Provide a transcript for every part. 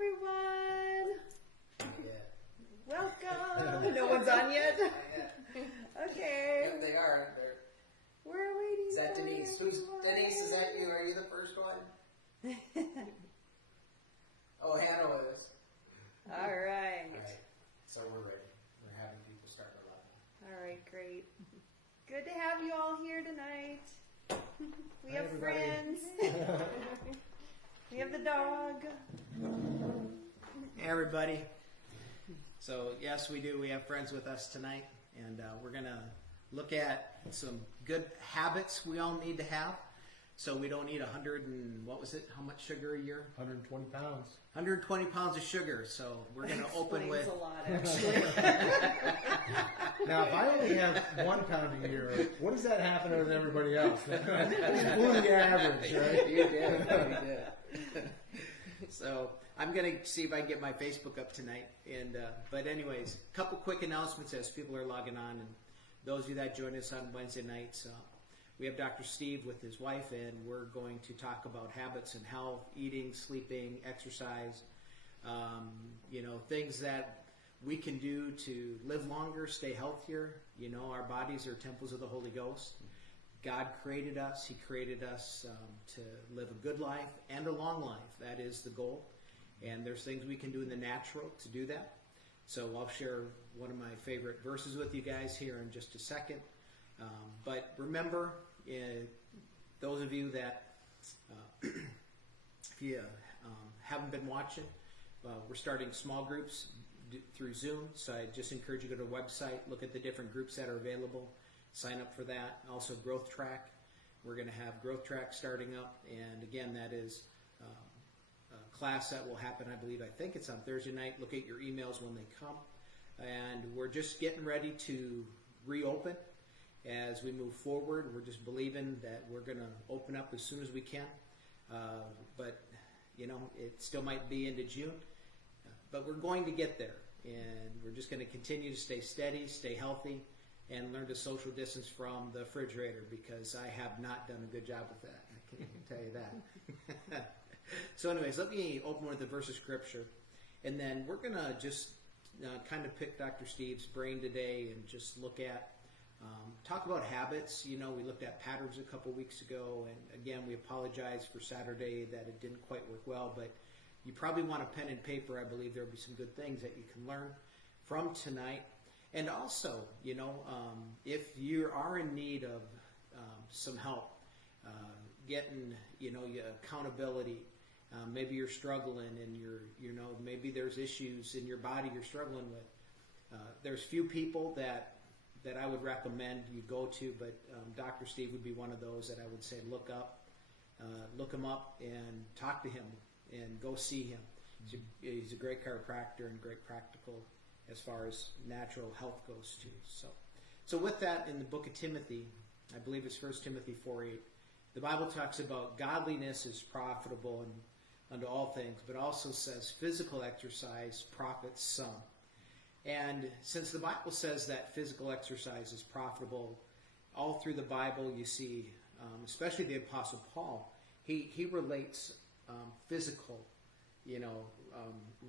everyone. Yeah. Welcome. No one's on yet? Okay. Yep, they are. We're waiting. Is that for Denise? everyone. Denise, is that you? Are you the first one? Oh, Hannah is. All right. All right. So we're ready. We're having people start their level. All right, great. Good to have you all here tonight. We have everybody. friends. We have the dog. Hey everybody. So yes, we do. We have friends with us tonight, and we're gonna look at some good habits we all need to have, so we don't eat 100 and what was it? How much sugar a year? 120 pounds. 120 pounds of sugar. So we're gonna open Explains with. a lot, actually. Now, if I only have 1 pound a year, what does that happen to everybody else? Who's the average, right? You did. You did. So I'm gonna see if I can get my Facebook up tonight. And but anyways, a couple quick announcements as people are logging on, and those of you that join us on Wednesday nights. We have Dr. Steve with his wife, and we're going to talk about habits and health, eating, sleeping, exercise, things that we can do to live longer, stay healthier. Our bodies are temples of the Holy Ghost. God created us. He created us to live a good life and a long life. That is the goal. And there's things we can do in the natural to do that. So I'll share one of my favorite verses with you guys here in just a second. But remember, those of you that, if you haven't been watching, we're starting small groups through Zoom. So I just encourage you to go to the website, look at the different groups that are available, sign up for that. Also, Growth Track. We're going to have Growth Track starting up. And again, that is a class that will happen, I think it's on Thursday night. Look at your emails when they come. And we're just getting ready to reopen. As we move forward, we're just believing that we're going to open up as soon as we can. But it still might be into June. But we're going to get there. And we're just going to continue to stay steady, stay healthy, and learn to social distance from the refrigerator, because I have not done a good job with that. I can tell you that. So anyways, let me open with a verse of Scripture. And then we're going to just kind of pick Dr. Steve's brain today and just look at talk about habits. We looked at patterns a couple weeks ago, and again, we apologize for Saturday that it didn't quite work well, but you probably want a pen and paper. I believe there'll be some good things that you can learn from tonight. And also, if you are in need of some help, getting, accountability, maybe you're struggling and maybe there's issues in your body you're struggling with. There's few people that I would recommend you go to, but Dr. Steve would be one of those that I would say look him up and talk to him and go see him. He's a great chiropractor and great practical as far as natural health goes too. So with that, in the book of Timothy, I believe it's 1 Timothy 4:8, the Bible talks about godliness is profitable unto all things, but also says physical exercise profits some. And since the Bible says that physical exercise is profitable, all through the Bible you see, especially the Apostle Paul, he relates physical,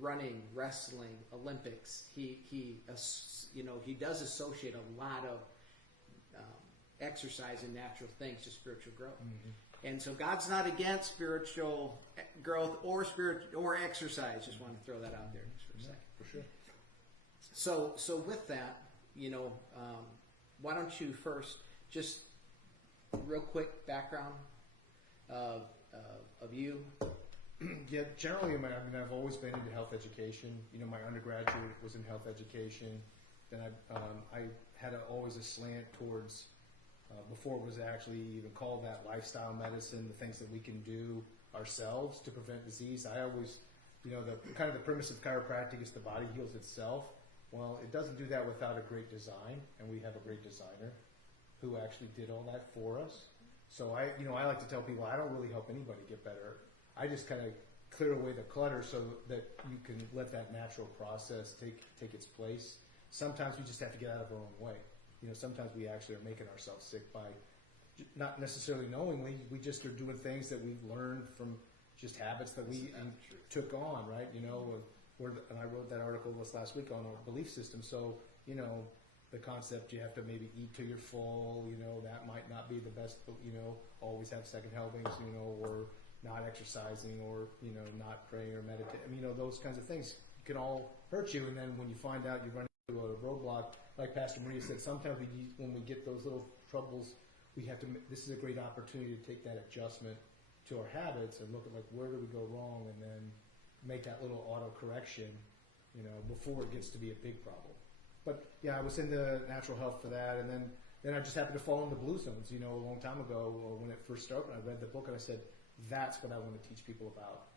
running, wrestling, Olympics. He does associate a lot of exercise and natural things to spiritual growth. Mm-hmm. And so God's not against spiritual growth or exercise. Just want to throw that out there just for a second. For sure. So with that, why don't you first just real quick background of you. Yeah, generally, I've always been into health education. My undergraduate was in health education. Then I had always a slant towards, before it was actually even called that, lifestyle medicine, the things that we can do ourselves to prevent disease. I always, the premise of chiropractic is the body heals itself. Well, it doesn't do that without a great design, and we have a great designer who actually did all that for us. So I like to tell people I don't really help anybody get better. I just kind of clear away the clutter so that you can let that natural process take its place. Sometimes we just have to get out of our own way. Sometimes we actually are making ourselves sick by not necessarily knowingly. We just are doing things that we've learned from just habits that we took on, right? You know, and I wrote that article this last week on our belief system. So, you know, the concept you have to maybe eat till you're full, you know, that might not be the best, you know, always have second helpings, you know, or not exercising, or, you know, not praying or meditating. I mean, you know, those kinds of things can all hurt you. And then when you find out you run into a roadblock, like Pastor Maria said, sometimes when we get those little troubles, we have to, this is a great opportunity to take that adjustment to our habits and look at, like, where do we go wrong, and then make that little auto correction, you know, before it gets to be a big problem. But yeah, I was into natural health for that, and then I just happened to fall into Blue Zones, you know, a long time ago, or when it first started. I read the book and I said, that's what I want to teach people about,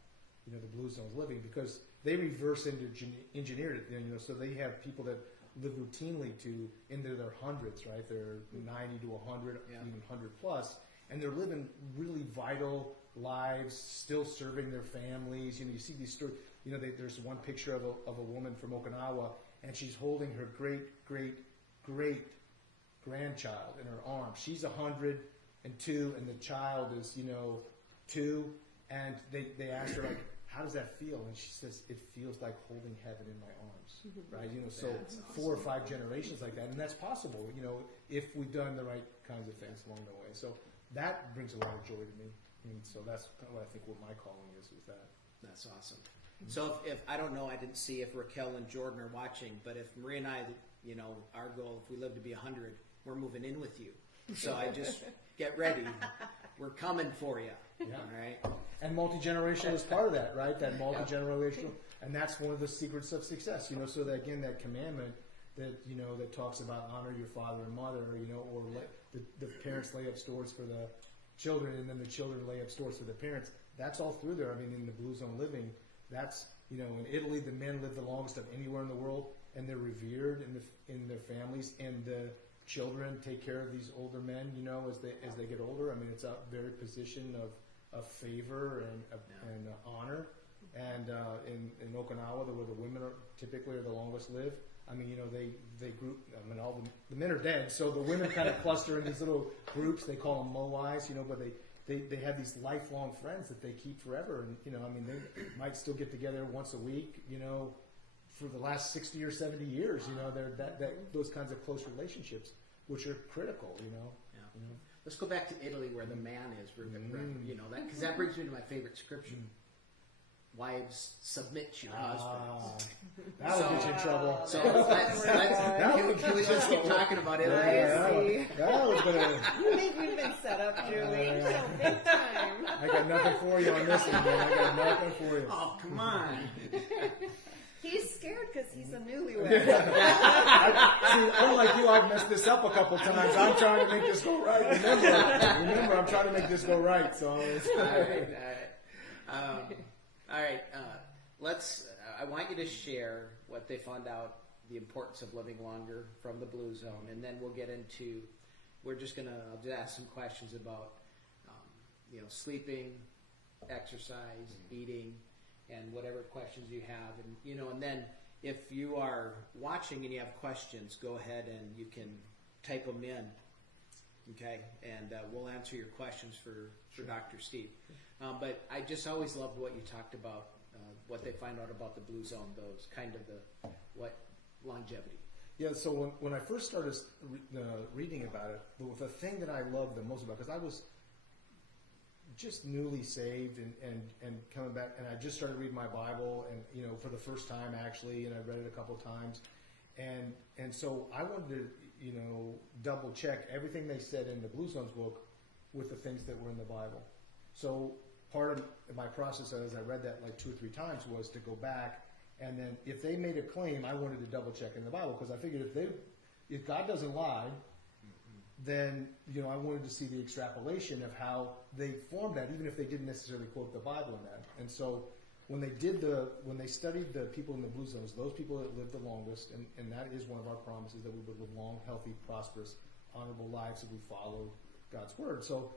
you know, the Blue Zones living, because they reverse engineered it, you know, so they have people that live routinely to into their hundreds, right? They're 90 to 100, even 100 plus, and they're living really vital lives, still serving their families. You know, you see these stories. You know, there's one picture of a woman from Okinawa, and she's holding her great grandchild in her arms. She's 102, and the child is, you know, 2. And they asked her, like, how does that feel? And she says, it feels like holding heaven in my arms, right? You know, so That's 4 or 5 generations like that, and that's possible, you know, if we've done the right kinds of things along the way. So that brings a lot of joy to me, and so that's kind of what I think what my calling is that. That's awesome. So if I don't know, I didn't see if Raquel and Jordan are watching, but if Maria and I, you know, our goal, if we live to be 100, we're moving in with you. So I just get ready. We're coming for you. Yeah. All right. And multi-generational is part of that, right? That multi-generational, and that's one of the secrets of success, you know, so that, again, that commandment that, you know, that talks about honor your father and mother, you know, or the parents lay up stores for the children, and then the children lay up stores for the parents. That's all through there. I mean, in the Blue Zone living, that's, you know, in Italy, the men live the longest of anywhere in the world, and they're revered in their families, and the children take care of these older men, you know, as they get older. I mean, it's a very position of favor and honor. And in Okinawa, where the women typically are the longest lived, I mean, you know, they group. I mean, all the men are dead, so the women kind of cluster in these little groups. They call them moais, you know, but they have these lifelong friends that they keep forever. And, you know, I mean, they might still get together once a week, you know, for the last 60 or 70 years. You know, they're those kinds of close relationships, which are critical. You know. Yeah. You know? Let's go back to Italy, where the man is. You know that, because that brings me to my favorite scripture. Wives, submit to your husbands. That would get you in trouble. So can we just keep talking about Italy? I see. That was gonna. You think we've been set up, Julie? So big time. I got nothing for you on this one, man. I got nothing for you. Oh, come on. He's scared because he's a newlywed. See, unlike you, I've messed this up a couple times. I'm trying to make this go right. Remember, I'm trying to make this go right. So, all right. Let's. I want you to share what they found out, the importance of living longer from the Blue Zone, and then we'll get into. I'll just ask some questions about, you know, sleeping, exercise, eating, and whatever questions you have, and you know, and then if you are watching and you have questions, go ahead and you can type them in, okay, and we'll answer your questions for Dr. Steve. But I just always loved what you talked about, what they find out about the Blue Zone, those kind of what longevity. Yeah, so when I first started reading about it, the thing that I loved the most about it, because I was just newly saved and coming back, and I just started reading my Bible, and, you know, for the first time actually, and I read it a couple times, and so I wanted to, you know, double check everything they said in the Blue Zones book with the things that were in the Bible. So part of my process as I read that like 2 or 3 times was to go back, and then if they made a claim, I wanted to double check in the Bible, because I figured if God doesn't lie, then, you know, I wanted to see the extrapolation of how they formed that, even if they didn't necessarily quote the Bible in that. And so when they studied the people in the Blue Zones, those people that lived the longest, and that is one of our promises, that we would live long, healthy, prosperous, honorable lives if we followed God's word. So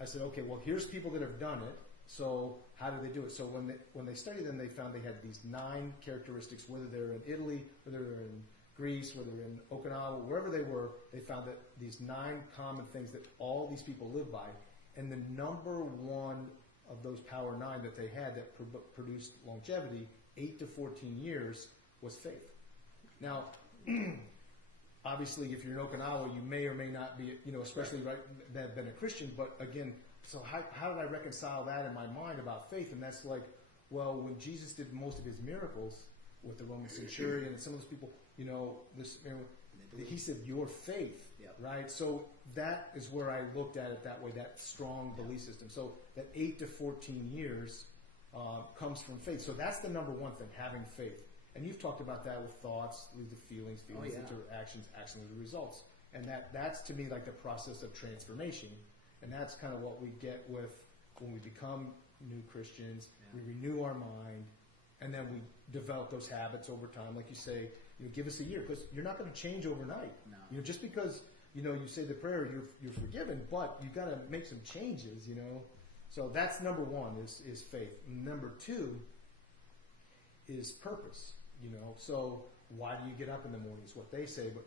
I said, okay, well, here's people that have done it. So how do they do it? So when they studied them, they found they had these 9 characteristics, whether they're in Italy, whether they're in Greece, whether they're in Okinawa, wherever they were, they found that these 9 common things that all these people live by. And the number one of those Power 9 that they had that produced longevity, 8 to 14 years, was faith. Now, obviously, if you're in Okinawa, you may or may not be, especially right, that been a Christian. But again, so how did I reconcile that in my mind about faith? And that's like, well, when Jesus did most of his miracles with the Roman centurion and some of those people, he said, "Your faith," Yep. right? So that is where I looked at it that way, that strong belief system. So that 8 to 14 years comes from faith. So that's the number one thing, having faith. And you've talked about that with thoughts lead to feelings, feelings lead to actions, actions lead to results. And that's to me like the process of transformation. And that's kind of what we get with when we become new Christians. Yeah. We renew our mind, and then we develop those habits over time. Like you say, give us a year, because you're not going to change overnight. No. Just because you say the prayer, you're forgiven, but you've got to make some changes. So that's number one is faith. Number two is purpose. So why do you get up in the morning is what they say, but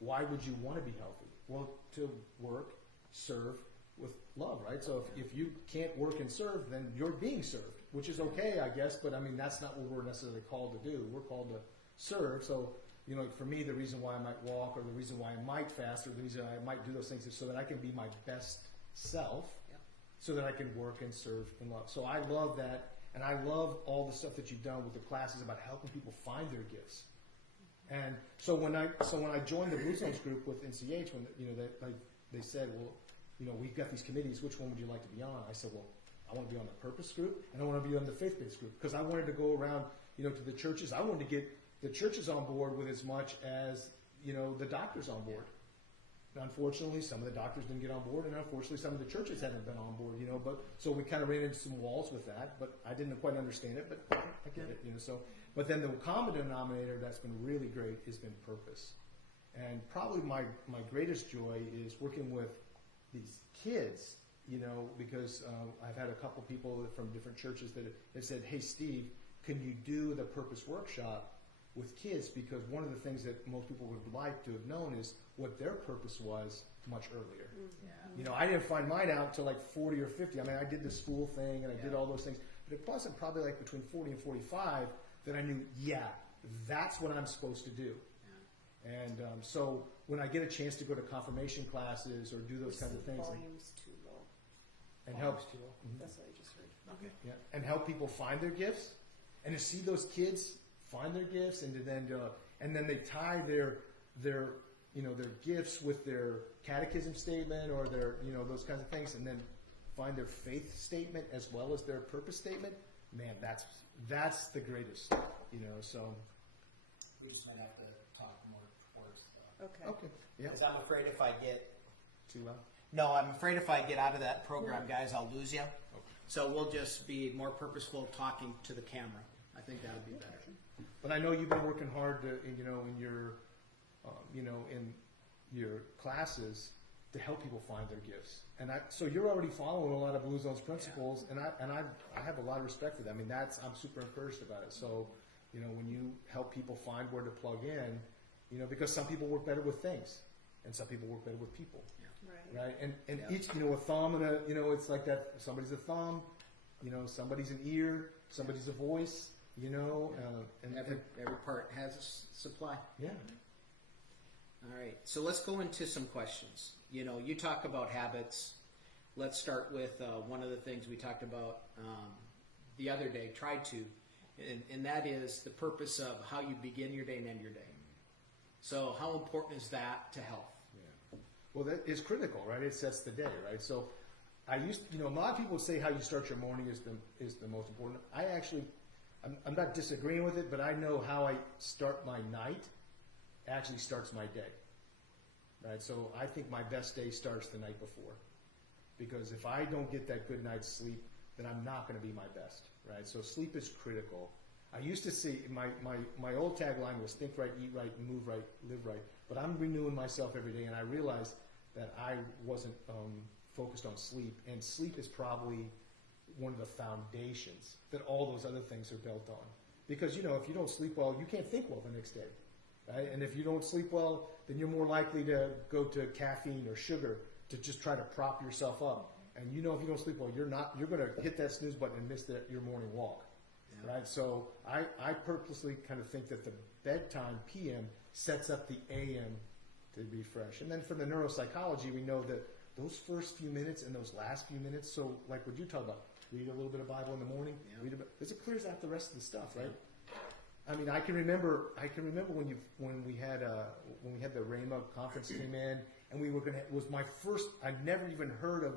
why would you want to be healthy? Well, to work, serve with love, right? So if you can't work and serve, then you're being served, which is okay, I guess, but I mean, that's not what we're necessarily called to do. We're called to serve. So, for me, the reason why I might walk, or the reason why I might fast, or the reason I might do those things is so that I can be my best self, so that I can work and serve in love. So I love that. And I love all the stuff that you've done with the classes about helping people find their gifts. And so when I joined the Blue Zones group with NCH, when they said, well, we've got these committees. Which one would you like to be on? I said, well, I want to be on the purpose group, and I want to be on the faith-based group, because I wanted to go around, to the churches. I wanted to get the churches on board with as much as the doctors on board. Unfortunately, some of the doctors didn't get on board, and unfortunately, some of the churches haven't been on board. But so we kind of ran into some walls with that. But I didn't quite understand it, but I get it. But then the common denominator that's been really great has been purpose, and probably my greatest joy is working with these kids. Because I've had a couple people from different churches that have said, "Hey, Steve, can you do the purpose workshop with kids?" Because one of the things that most people would like to have known is what their purpose was much earlier. Yeah. I didn't find mine out until like 40 or 50. I mean, I did the school thing and I did all those things, but it wasn't probably like between 40 and 45 that I knew, that's what I'm supposed to do. Yeah. And so when I get a chance to go to confirmation classes or do those kinds of things Volume's too low. and help, That's what I just heard. Okay. and help people find their gifts, and to see those kids find their gifts, and then they tie their gifts with their catechism statement or their those kinds of things, and then find their faith statement as well as their purpose statement. Man, that's the greatest. So We just might have to talk more towards Okay. yeah, Because I'm afraid if I get too loud. No, I'm afraid if I get out of that program, guys, I'll lose you. So we'll just be more purposeful talking to the camera. I think that'll be better. But I know you've been working hard to, in your, in your classes to help people find their gifts. And so you're already following a lot of Blue Zones principles, and I have a lot of respect for that. I mean, I'm super encouraged about it. So, when you help people find where to plug in, because some people work better with things, and some people work better with people. Right. Right, and each, a thumb and it's like that. Somebody's a thumb, somebody's an ear, somebody's a voice, and Every part has a supply. yeah. All right, so let's go into some questions. You talk about habits. Let's start with one of the things we talked about the other day, tried to, and that is the purpose of how you begin your day and end your day. So how important is that to health? Well, that is critical, right? It sets the day, right? So I used, a lot of people would say how you start your morning is the most important. I actually, I'm not disagreeing with it, but I know how I start my night actually starts my day, right? So I think my best day starts the night before, because if I don't get that good night's sleep, then I'm not going to be my best, right? So sleep is critical. I used to see my old tagline was think right, eat right, move right, live right. But I'm renewing myself every day, and I realized that I wasn't focused on sleep. And sleep is probably one of the foundations that all those other things are built on. Because, if you don't sleep well, you can't think well the next day. Right? And if you don't sleep well, then you're more likely to go to caffeine or sugar to just try to prop yourself up. And you know, if you don't sleep well, you're going to hit that snooze button and miss your morning walk. Yeah. Right? So I purposely kind of think that the bedtime PM sets up the AM to be fresh. And then for the neuropsychology, we know that those first few minutes and those last few minutes, so like what you talk about, read a little bit of Bible in the morning, Yeah. read a bit, because it clears out the rest of the stuff, right? I mean, I can remember when we had the Rhema conference came in, and we were gonna. It was my first. I'd never even heard of,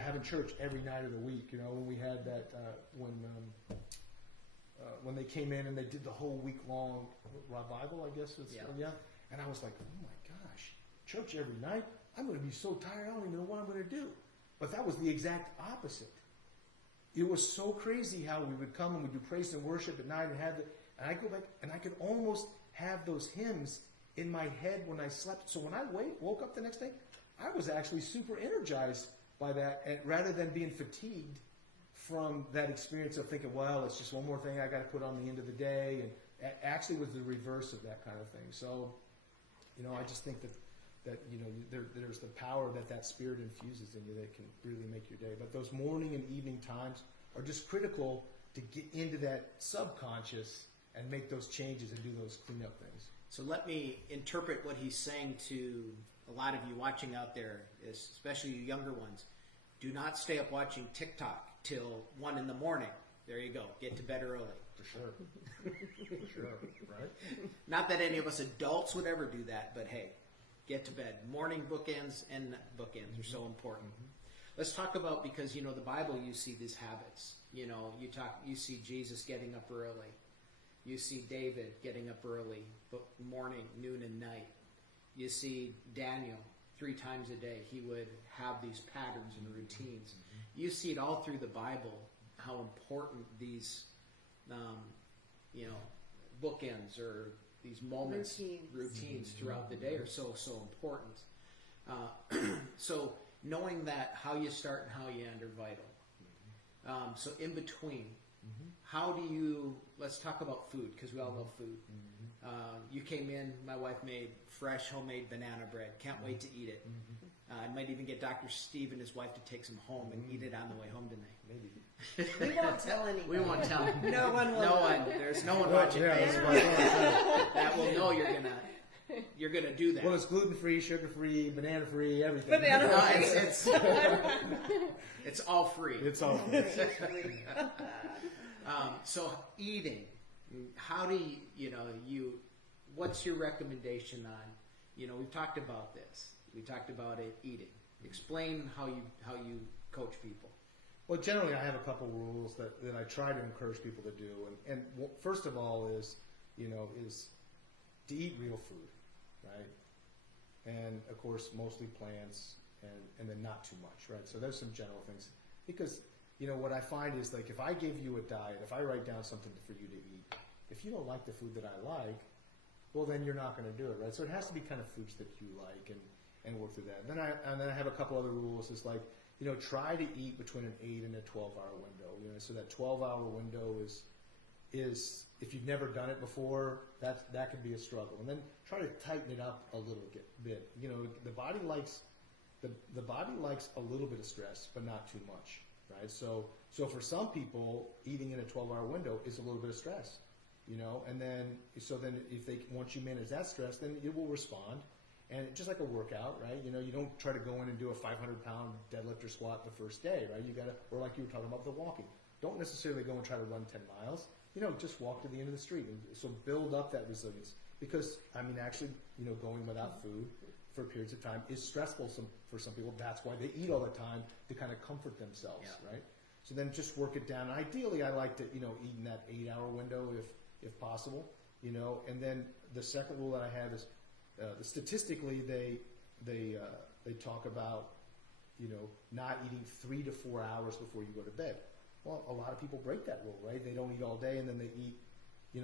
having church every night of the week. When we had that when they came in and they did the whole week long revival, I guess. Yeah. And I was like, oh my gosh, church every night. I'm going to be so tired. I don't even know what I'm going to do. But that was the exact opposite. It was so crazy how we would come and we'd do praise and worship at night and I go back and I could almost have those hymns in my head when I slept. So when I woke up the next day, I was actually super energized by that, and rather than being fatigued from that experience of thinking, well, it's just one more thing I got to put on the end of the day, and it actually was the reverse of that kind of thing. So, I just think that there's the power that spirit infuses in you that can really make your day. But those morning and evening times are just critical to get into that subconscious and make those changes and do those cleanup things. So let me interpret what he's saying to a lot of you watching out there, especially you younger ones. Do not stay up watching TikTok till 1 a.m. There you go. Get to bed early. For sure. For sure, right? Not that any of us adults would ever do that, but hey, get to bed. Morning bookends and bookends are so important. Let's talk about, because the Bible, you see these habits. You see Jesus getting up early. You see David getting up early, but morning, noon, and night. You see Daniel 3 times a day. He would have these patterns and routines. You see it all through the Bible, how important these, bookends or these moments, routines throughout the day are so important. So knowing that how you start and how you end are vital. So in between, how do you, let's talk about food, because we all love food. You came in, my wife made fresh homemade banana bread. Can't wait to eat it. I might even get Dr. Steve and his wife to take some home and eat it on the way home tonight. Maybe. We won't tell anybody. We won't tell. No one will. No one. There's no one watching that will know you're gonna do that. Well, it's gluten-free, sugar-free, banana-free, everything. Banana No, free. it's all free. It's all free. So eating, how do you what's your recommendation on, we've talked about this. We talked about it, eating. Explain how you coach people. Well, generally, I have a couple rules that I try to encourage people to do, and first of all is to eat real food, right? And of course, mostly plants, and then not too much, right? So there's some general things, because what I find is, like, if I give you a diet, if I write down something for you to eat, if you don't like the food that I like, well, then you're not going to do it, right? So it has to be kind of foods that you like, and work through that. And then I have a couple other rules. It's like, try to eat between an 8 and a 12-hour window. So that 12-hour window is if you've never done it before, that can be a struggle. And then try to tighten it up a little bit. The body likes a little bit of stress, but not too much, right? So for some people, eating in a 12-hour window is a little bit of stress, and then once you manage that stress, then it will respond. And just like a workout, right? You don't try to go in and do a 500-pound deadlift or squat the first day, right? Or like you were talking about the walking. Don't necessarily go and try to run 10 miles. Just walk to the end of the street. And so build up that resilience. Because, actually, going without food for periods of time is stressful for some people. That's why they eat all the time, to kind of comfort themselves, right? So then just work it down. And ideally, I like to, eat in that 8-hour window if possible, And then the second rule that I have is, statistically, they talk about, not eating 3 to 4 hours before you go to bed. Well, a lot of people break that rule, right? They don't eat all day, and then they eat,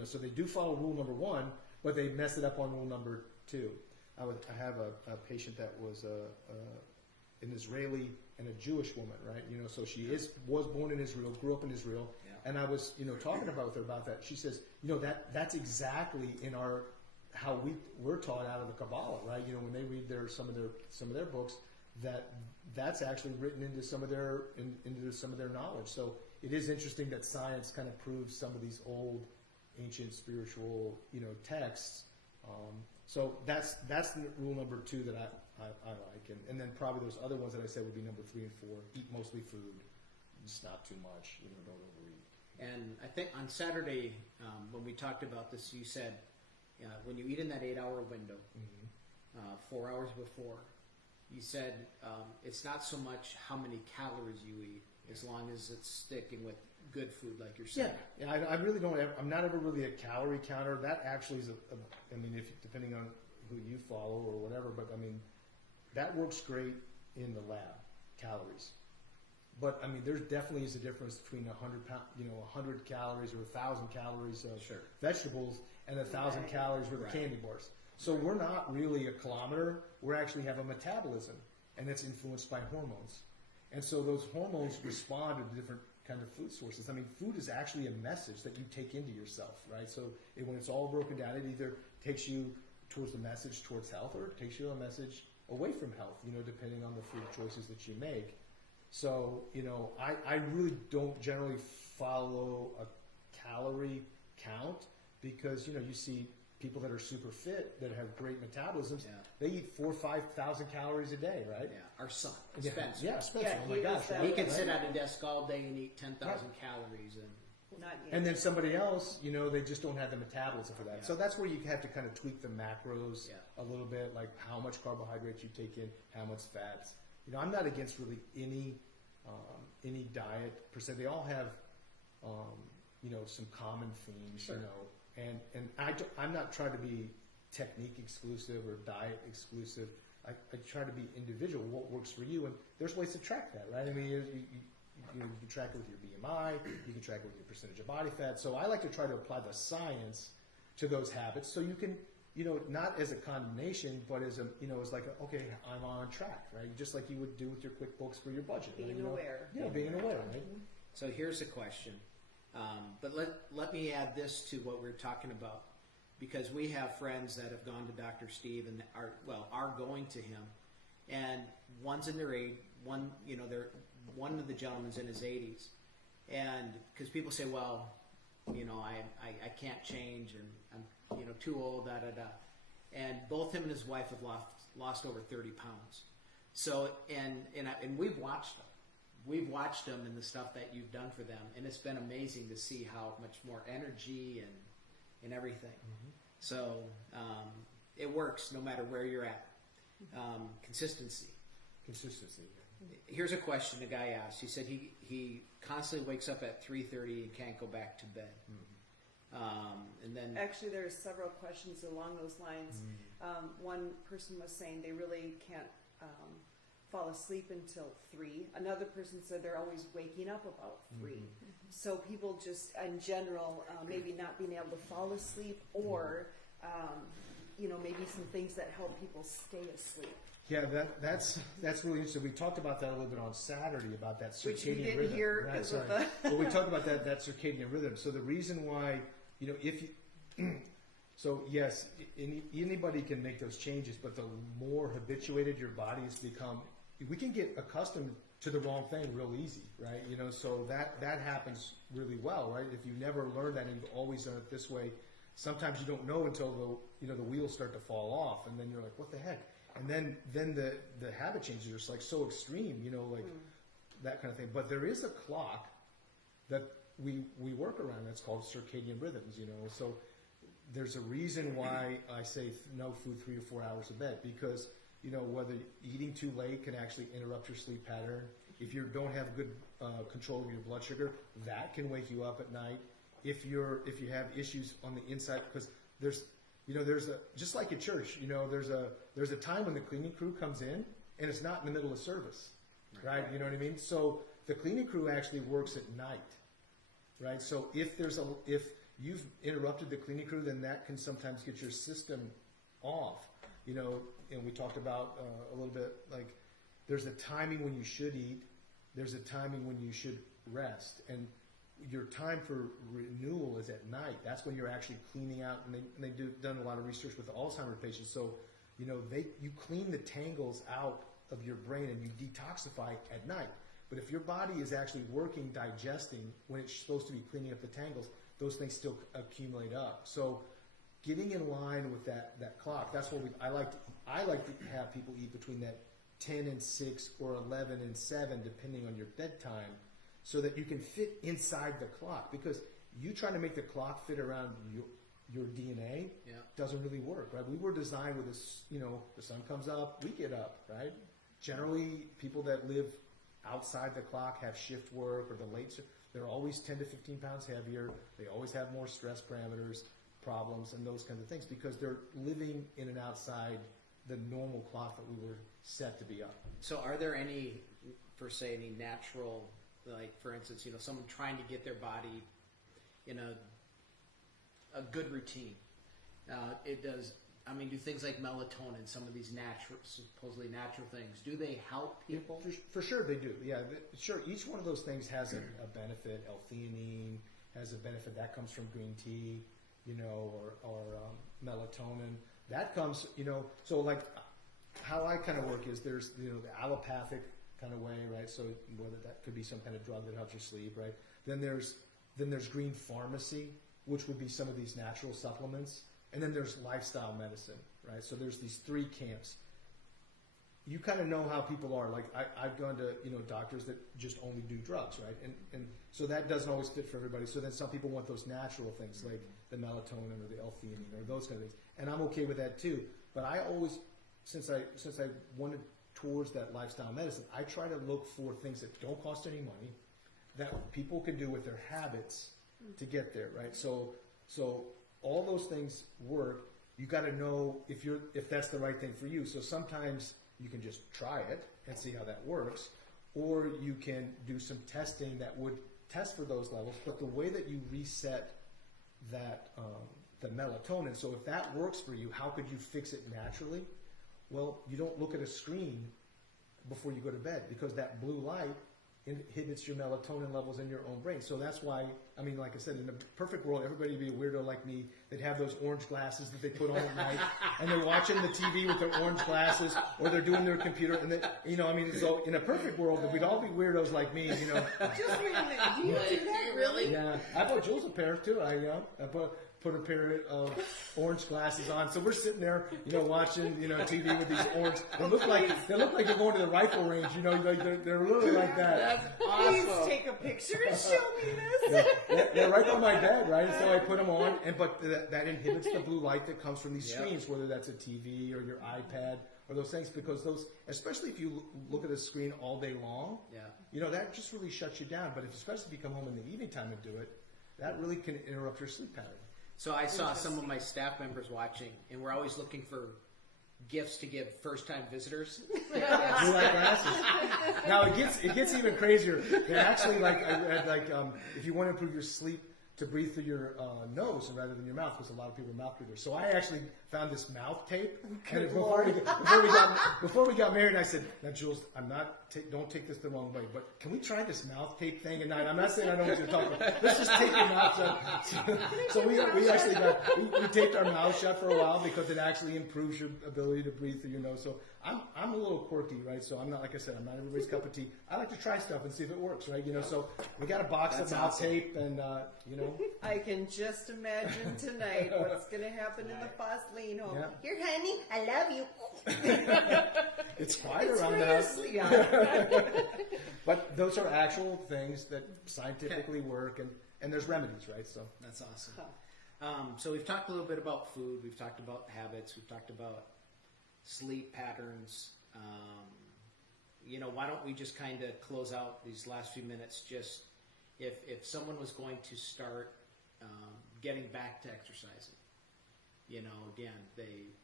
so they do follow rule number 1, but they mess it up on rule number 2. I have a patient that was an Israeli and a Jewish woman, right? So she was born in Israel, grew up in Israel, and I was, talking with her about that. She says, that's exactly in how we're taught out of the Kabbalah, right? When they read some of their books, that's actually written into some of their into some of their knowledge. So it is interesting that science kind of proves some of these old, ancient spiritual, texts. So that's rule number 2 that I like, and then probably those other ones that I said would be number 3 and 4. Eat mostly food, just not too much. Don't overeat. And I think on Saturday, when we talked about this, you said when you eat in that 8-hour window, 4 hours before, you said it's not so much how many calories you eat, as long as it's sticking with good food, like you're saying. Yeah, I really don't. I'm not ever really a calorie counter. That actually is if depending on who you follow or whatever, but that works great in the lab, calories. But there definitely is a difference between 100 calories or 1,000 calories of Sure. vegetables and 1,000 calories worth of Right. candy bars. So we're not really a kilometer. We actually have a metabolism, and it's influenced by hormones. And so those hormones respond to different kind of food sources. Food is actually a message that you take into yourself, right? So when it's all broken down, it either takes you towards the message towards health, or it takes you a message away from health, depending on the food choices that you make. So, I really don't generally follow a calorie count because, you see people that are super fit that have great metabolisms. Yeah. They eat 4,000 or 5,000 calories a day, right? Yeah, our son, Yeah, Spencer. yeah, Spencer. Yeah, oh my he gosh. was that right? He can Right. sit at a desk all day and eat 10,000 calories. And Not yet. And then somebody else, they just don't have the metabolism for that. Yeah. So that's where you have to kind of tweak the macros Yeah. a little bit, like how much carbohydrates you take in, how much fats. I'm not against really any diet per se. They all have, some common themes, Sure. and I'm not trying to be technique exclusive or diet exclusive. I try to be individual, what works for you, and there's ways to track that, right? You can track it with your BMI, you can track it with your percentage of body fat. So I like to try to apply the science to those habits so you can, not as a condemnation, but as as like, okay, I'm on track, right? Just like you would do with your QuickBooks for your budget. Being right? aware. Yeah, being aware, right? so here's a question. But let me add this to what we're talking about, because we have friends that have gone to Dr. Steve and are going to him, and one's in their one of the gentlemen's in his 80s, and because people say, well, I can't change, and I'm too old, and both him and his wife have lost over 30 pounds. So and we've watched them. We've watched them and the stuff that you've done for them, and it's been amazing to see how much more energy and everything. So it works no matter where you're at. Consistency. Consistency. Here's a question a guy asked. He said he constantly wakes up at 3:30 and can't go back to bed. And then Actually, there's several questions along those lines. One person was saying they really can't fall asleep until 3. Another person said they're always waking up about 3. So people just, in general, maybe not being able to fall asleep, or maybe some things that help people stay asleep. Yeah, that's really interesting. We talked about that a little bit on Saturday about that circadian Which we didn't rhythm. hear Right, because of sorry. the. Well, we talked about that circadian rhythm. So the reason why, if you, so yes, anybody can make those changes, but the more habituated your body has become, we can get accustomed to the wrong thing real easy, right? So that happens really well, right? If you never learned that and you've always done it this way, sometimes you don't know until the wheels start to fall off, and then you're like, what the heck? And then the habit changes are like so extreme, that kind of thing. But there is a clock that we work around that's called circadian rhythms, So there's a reason why I say no food 3 to 4 hours of bed, because whether eating too late can actually interrupt your sleep pattern. If you don't have good control of your blood sugar, that can wake you up at night. If you have issues on the inside, because there's a, just like at church, there's a time when the cleaning crew comes in and it's not in the middle of service, right? You know what I mean? So the cleaning crew actually works at night, right? So if you've interrupted the cleaning crew, then that can sometimes get your system off, and we talked about a little bit, like there's a timing when you should eat, there's a timing when you should rest, and your time for renewal is at night. That's when you're actually cleaning out, and they've done a lot of research with Alzheimer's patients. So, you clean the tangles out of your brain and you detoxify at night. But if your body is actually working, digesting, when it's supposed to be cleaning up the tangles, those things still accumulate up. So getting in line with that clock, that's what I like to have people eat between that 10 and 6 or 11 and 7, depending on your bedtime, so that you can fit inside the clock. Because you trying to make the clock fit around your DNA doesn't really work, right? We were designed with this, the sun comes up, we get up, right? Generally, people that live outside the clock have shift work or the late, they're always 10 to 15 pounds heavier. They always have more stress parameters, problems, and those kinds of things because they're living in and outside the normal clock that we were set to be up. So are there any natural, like for instance, someone trying to get their body in a good routine? Do things like melatonin, some of these supposedly natural things, do they help people? For sure they do. Yeah, sure. Each one of those things has a benefit. L-theanine has a benefit. That comes from green tea, or melatonin. That comes, so like how I kind of work is there's, the allopathic kind of way, right? So whether that could be some kind of drug that helps you sleep, right? Then there's green pharmacy, which would be some of these natural supplements. And then there's lifestyle medicine, right? So there's these three camps. You kind of know how people are. Like I've gone to, doctors that just only do drugs, right? And so that doesn't always fit for everybody. So then some people want those natural things like the melatonin or the L-theanine or those kind of things. And I'm okay with that too. But I always, since I wanted towards that lifestyle medicine, I try to look for things that don't cost any money, that people can do with their habits to get there, right? So all those things work. You got to know if that's the right thing for you. So sometimes you can just try it and see how that works, or you can do some testing that would test for those levels. But the way that you reset that the melatonin, so if that works for you, how could you fix it naturally? Well, you don't look at a screen before you go to bed because that blue light inhibits your melatonin levels in your own brain. So that's why, like I said, in a perfect world, everybody would be a weirdo like me. They'd have those orange glasses that they put on at night, and they're watching the TV with their orange glasses, or they're doing their computer, and so in a perfect world, we'd all be weirdos like me, Just wait a minute, do you do that really? Yeah, I bought Jules a pair too. I put a pair of orange glasses on. So we're sitting there, watching, TV with these orange. They look like they're going to the rifle range. They're really like that. That's awesome. Please take a picture and show me this. They're right on my bed, right? So I put them on, but that inhibits the blue light that comes from these screens, whether that's a TV or your iPad or those things, because those, especially if you look at a screen all day long, that just really shuts you down. But especially if you come home in the evening time and do it, that really can interrupt your sleep pattern. So I saw some of my staff members watching, and we're always looking for gifts to give first-time visitors. Blue light glasses. Now it gets even crazier. They're actually if you want to improve your sleep, to breathe through your nose rather than your mouth, because a lot of people are mouth breathers. So I actually found this mouth tape. And before we got married, I said, "Now, Jules, don't take this the wrong way, but can we try this mouth tape thing?" And I'm not saying I know what you're talking about. Let's just tape your mouth shut. So we actually we taped our mouth shut for a while because it actually improves your ability to breathe through your nose. So I'm a little quirky, right? So I'm not, like I said, I'm not everybody's cup of tea. I like to try stuff and see if it works, right? So we got a box of mouth tape, and I can just imagine tonight what's going to happen in the Fossleen home. Yeah. Here, honey, I love you. It's quiet around the for house. your sleep. But those are actual things that scientifically work, and there's remedies, right? So that's awesome. So we've talked a little bit about food. We've talked about habits. We've talked about sleep patterns. Why don't we just kind of close out these last few minutes? Just if someone was going to start getting back to exercising, again, they,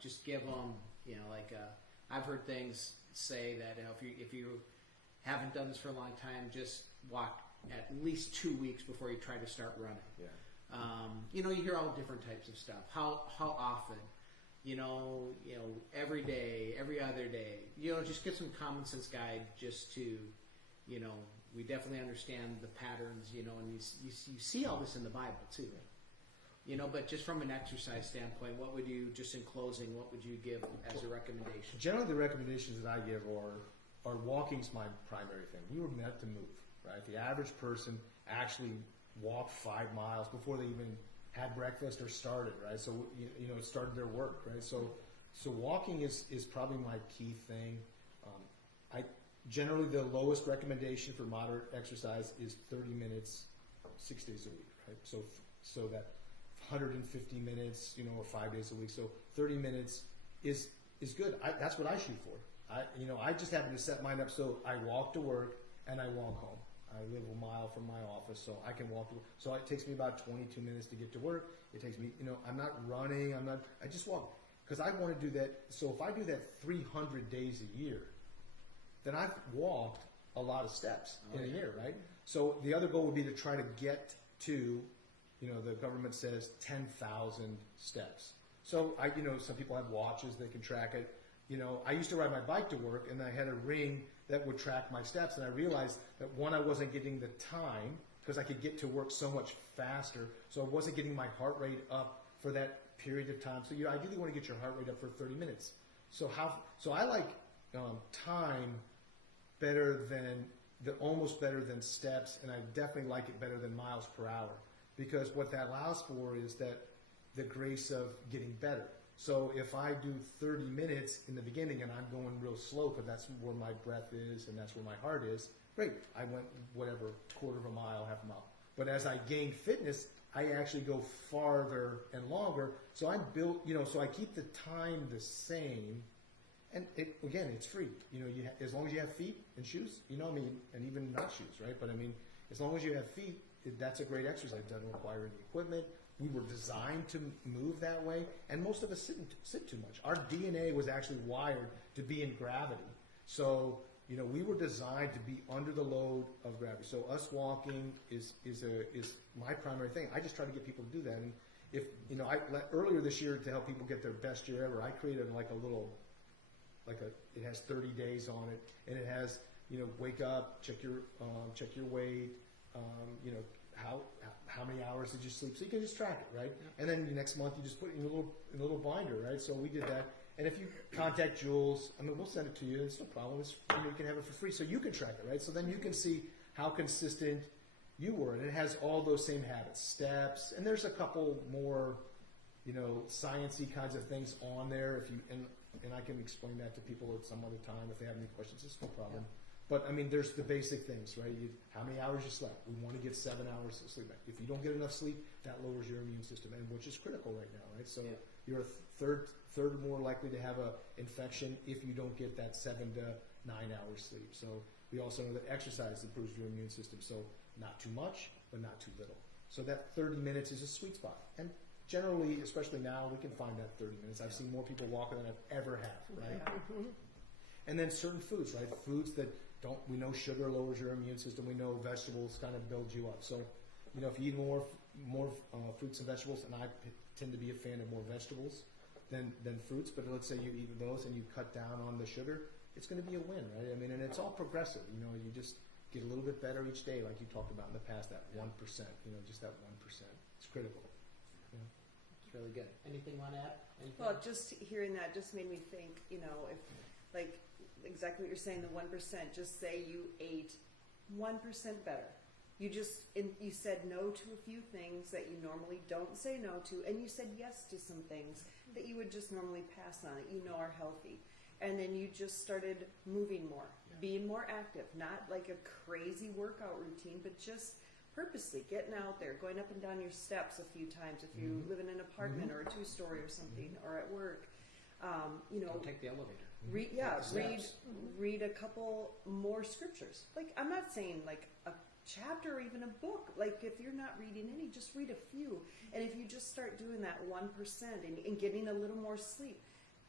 just give them, I've heard things say that if you haven't done this for a long time, just walk at least 2 weeks before you try to start running. Yeah. You hear all different types of stuff. How often? Every day, every other day. Just get some common sense guide just to, we definitely understand the patterns, and you see all this in the Bible too. You know, but just from an exercise standpoint, what would you, just in closing, what would you give as a recommendation? Generally, the recommendations that I give are walking's my primary thing. We were meant to move, right? The average person actually walked 5 miles before they even had breakfast or started, right? So you know, it started their work, right? So walking is probably my key thing. I generally, the lowest recommendation for moderate exercise is 30 minutes, 6 days a week, right? So that 150 minutes, you know, or 5 days a week. So 30 minutes is good. That's what I shoot for. I just happen to set mine up so I walk to work and I walk home. I live a mile from my office, so I can walk to work. So it takes me about 22 minutes to get to work. It takes me, you know, I'm not running. I just walk because I want to do that. So if I do that 300 days a year, then I've walked a lot of steps in a year, right? So the other goal would be to try to get to, you know, the government says 10,000 steps. So some people have watches, they can track it. You know, I used to ride my bike to work and I had a ring that would track my steps, and I realized that one, I wasn't getting the time because I could get to work so much faster, so I wasn't getting my heart rate up for that period of time. So you ideally want to get your heart rate up for 30 minutes. So I like time better than almost better than steps, and I definitely like it better than miles per hour, because what that allows for is that the grace of getting better. So if I do 30 minutes in the beginning and I'm going real slow because that's where my breath is and that's where my heart is, great. I went whatever, quarter of a mile, half a mile. But as I gain fitness, I actually go farther and longer. So I'm built, you know, so I keep the time the same. And again, it's free. You know, as long as you have feet and shoes, you know, I mean, and even not shoes, right? But I mean, as long as you have feet, that's a great exercise. It doesn't require any equipment. We were designed to move that way, and most of us sit too much. Our DNA was actually wired to be in gravity. So, you know, we were designed to be under the load of gravity. So us walking is my primary thing. I just try to get people to do that. And if, you know, earlier this year, to help people get their best year ever, I created it has 30 days on it, and it has, you know, wake up, check your weight, you know, how many hours did you sleep? So you can just track it, right? Yeah. And then the next month you just put it in a little binder, right? So we did that. And if you contact Jules, I mean, we'll send it to you. It's no problem. You can have it for free, so you can track it, right? So then you can see how consistent you were, and it has all those same habits, steps, and there's a couple more, you know, sciencey kinds of things on there. And I can explain that to people at some other time if they have any questions. It's no problem. Yeah. But I mean, there's the basic things, right? How many hours you slept? We want to get 7 hours of sleep. If you don't get enough sleep, that lowers your immune system, and which is critical right now, right? So you're a third more likely to have a infection if you don't get that 7 to 9 hours sleep. So we also know that exercise improves your immune system. So not too much, but not too little. So that 30 minutes is a sweet spot. And generally, especially now, we can find that 30 minutes. I've seen more people walking than I've ever had, right? Yeah. And then certain foods, right? Foods that we know sugar lowers your immune system. We know vegetables kind of build you up. So, you know, if you eat more fruits and vegetables, and I tend to be a fan of more vegetables than fruits, but let's say you eat those and you cut down on the sugar, it's going to be a win, right? I mean, and it's all progressive. You know, you just get a little bit better each day, like you talked about in the past, that 1%, you know, just that 1%. It's critical. Yeah. It's really good. Anything you want to add? Anything? Well, just hearing that just made me think, you know, if, like, exactly what you're saying, the 1%, just say you ate 1% better. You said no to a few things that you normally don't say no to, and you said yes to some things that you would just normally pass on, that you know are healthy. And then you just started moving more, being more active, not like a crazy workout routine, but just purposely getting out there, going up and down your steps a few times if you live in an apartment or a 2-story or something, or at work. You know, don't take the elevator. Read a couple more scriptures. Like, I'm not saying like a chapter or even a book. Like, if you're not reading any, just read a few. And if you just start doing that 1% and getting a little more sleep,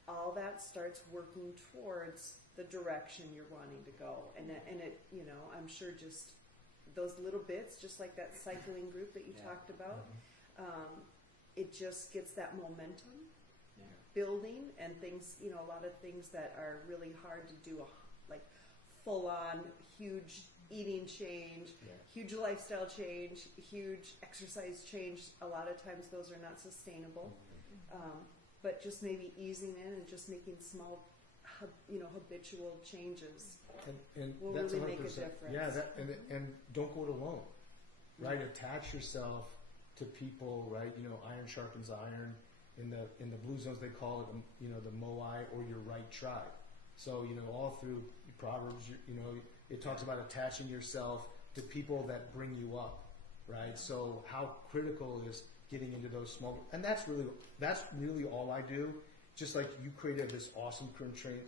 all that starts working towards the direction you're wanting to go. And it, you know, I'm sure just those little bits, just like that cycling group that you talked about, it just gets that momentum building, and things, you know, a lot of things that are really hard to do, like full-on huge eating change, Yeah. huge lifestyle change, huge exercise change. A lot of times those are not sustainable. But just maybe easing in and just making small, habitual changes. And Will that's really make a 100%. difference. Yeah, and don't go it alone, right? Attach yourself to people, right? Iron sharpens iron. In the blue zones, they call it, the Moai or your right tribe. So, all through Proverbs, it talks about attaching yourself to people that bring you up, right? So how critical is getting into those small, and that's really all I do. Just like you created this awesome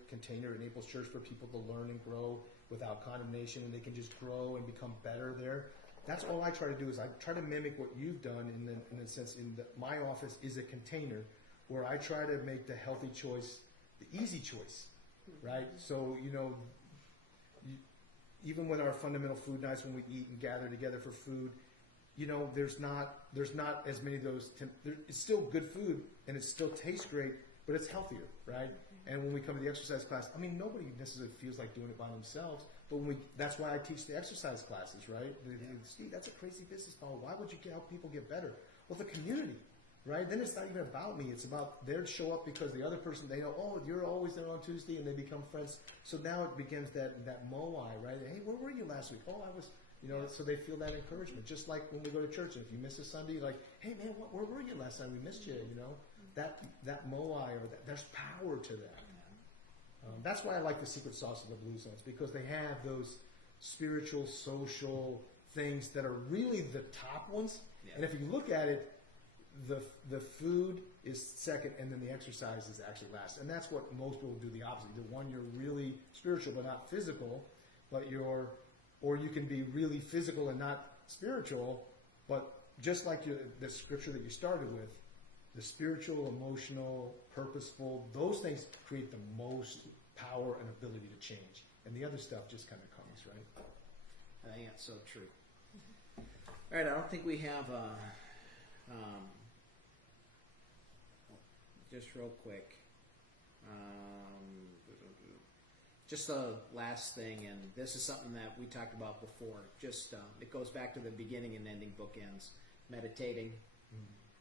container at Naples Church for people to learn and grow without condemnation, and they can just grow and become better there. That's all I try to do, is I try to mimic what you've done in the sense my office is a container where I try to make the healthy choice the easy choice, right? So, even with our fundamental food nights when we eat and gather together for food, there's not as many of those. It's still good food and it still tastes great, but it's healthier, right? And when we come to the exercise class, nobody necessarily feels like doing it by themselves, but that's why I teach the exercise classes, right? Steve, that's a crazy business model. Why would you help people get better? Well, the community, right? Then it's not even about me. It's about they'll show up because the other person, they know, oh, you're always there on Tuesday, and they become friends. So now it begins that moai, right? Hey, where were you last week? Oh, I was, so they feel that encouragement. Just like when we go to church, and if you miss a Sunday, like, hey, man, where were you last time? We missed you, That moai, there's power to that. That's why I like the secret sauce of the Blue Zones, because they have those spiritual, social things that are really the top ones. Yeah. And if you look at it, the food is second, and then the exercise is actually last. And that's what most people do the opposite. The one, you're really spiritual but not physical, or you can be really physical and not spiritual. But just like the scripture that you started with, the spiritual, emotional, purposeful, those things create the most power and ability to change. And the other stuff just kind of comes, right? I think that's so true. All right, I don't think we have just real quick. Just the last thing, and this is something that we talked about before. Just it goes back to the beginning and ending bookends. Meditating.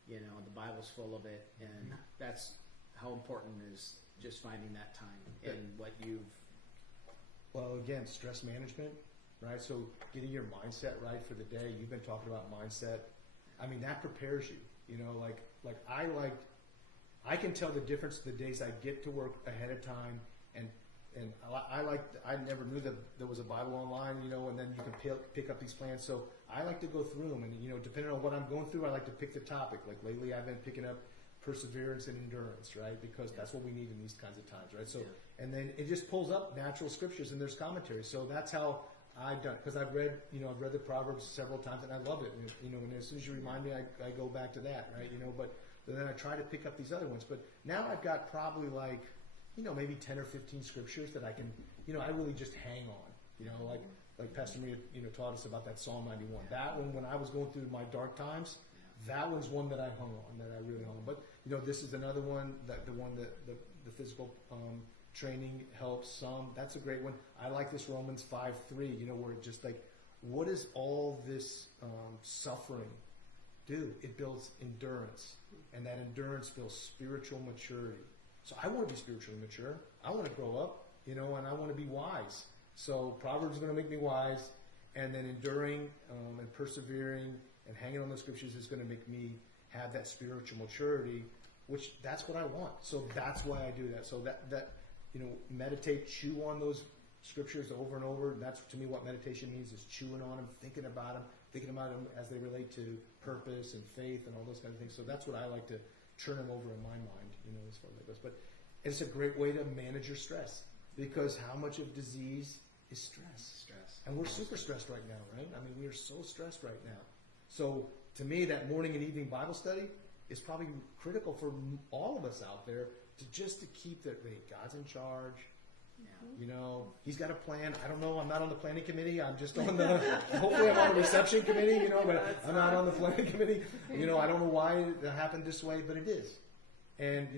The Bible's full of it, and that's how important is just finding that time and what you've. Well, again, stress management, right? So getting your mindset right for the day. You've been talking about mindset. That prepares you. I can tell the difference the days I get to work ahead of time, and I never knew that there was a Bible online, and then you can pick up these plans. So I like to go through them, and depending on what I'm going through, I like to pick the topic. Like lately, I've been picking up perseverance and endurance, right? Because that's what we need in these kinds of times, right? So, and then it just pulls up natural scriptures, and there's commentary. So that's how I've done it, because I've read the Proverbs several times, and I love it. And as soon as you remind me, I go back to that, right? But then I try to pick up these other ones. But now I've got probably maybe 10 or 15 scriptures that I can, I really just hang on, like Pastor Maria, taught us about that Psalm 91. That one, when I was going through my dark times, that one's one that I hung on, that I really hung on. But, this is another one, that the physical training helps some. That's a great one. I like this Romans 5:3, where it just what does all this suffering do? It builds endurance, and that endurance builds spiritual maturity. So I want to be spiritually mature. I want to grow up, and I want to be wise. So Proverbs is going to make me wise, and then enduring and persevering and hanging on the scriptures is going to make me have that spiritual maturity, which that's what I want. So that's why I do that. So that meditate, chew on those scriptures over and over. And that's, to me, what meditation means, is chewing on them, thinking about them as they relate to purpose and faith and all those kind of things. So that's what I like to turn them over in my mind, as far as that goes. But it's a great way to manage your stress, because how much of disease is stress? And we're super stressed right now, right? We are so stressed right now. So to me, that morning and evening Bible study is probably critical for all of us out there to keep that. God's in charge. Yeah. He's got a plan. I don't know. I'm not on the planning committee. I'm just on hopefully I'm on the reception committee, but I'm not on the planning committee. I don't know why it happened this way, but it is. And,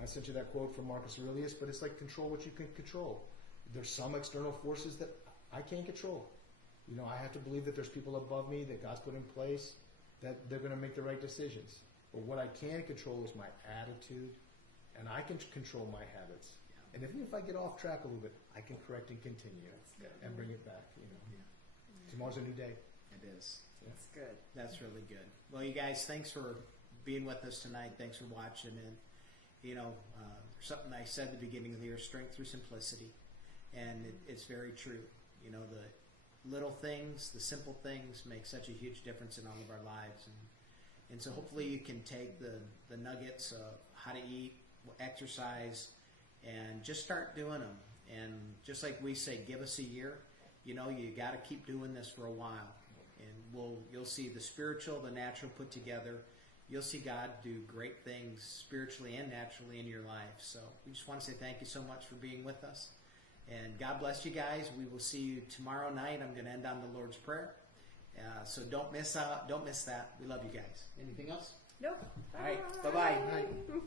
I sent you that quote from Marcus Aurelius, but it's like, control what you can control. There's some external forces that I can't control. You know, I have to believe that there's people above me that God's put in place that they're going to make the right decisions. But what I can control is my attitude, and I can control my habits. And even if I get off track a little bit, I can correct and continue and bring it back. You know, tomorrow's a new day. It is. That's good. That's really good. Well, you guys, thanks for being with us tonight. Thanks for watching. And, you know, something I said at the beginning of the year, strength through simplicity. And it's very true. You know, the little things, the simple things make such a huge difference in all of our lives. And so hopefully you can take the nuggets of how to eat, exercise, and just start doing them. And just like we say, give us a year. You know, you got to keep doing this for a while. And you'll see the spiritual, the natural put together. You'll see God do great things spiritually and naturally in your life. So we just want to say thank you so much for being with us. And God bless you guys. We will see you tomorrow night. I'm going to end on the Lord's Prayer. So don't miss out. Don't miss that. We love you guys. Anything else? Nope. All right. Bye-bye. Bye.